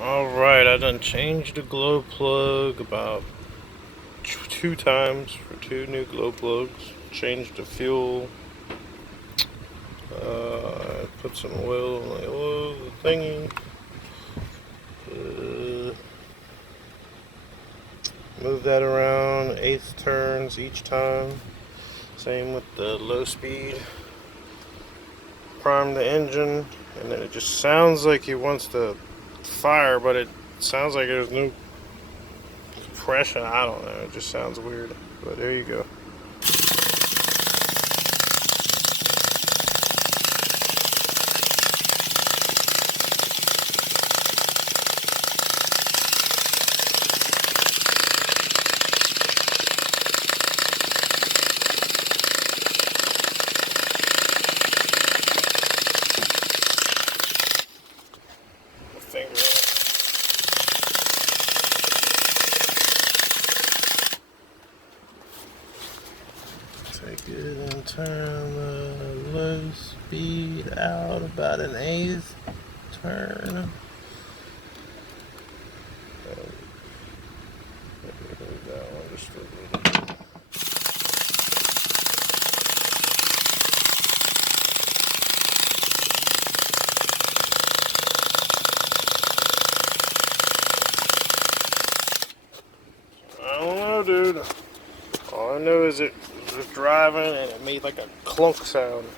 Alright, I done changed the glow plug about 2 times for 2 new glow plugs. Changed the fuel. Put some oil in the oil thingy. Move that around 1/8 turns each time. Same with the low speed. Prime the engine, and then it just sounds like he wants to fire, but it sounds like there's no compression. I don't know, it just sounds weird. But there you go. Finger. Take it and turn the low speed out about 1/8 turn. That one just a little. I don't know, dude. All I know is it was driving and it made like a clunk sound,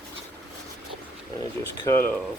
and it just cut off.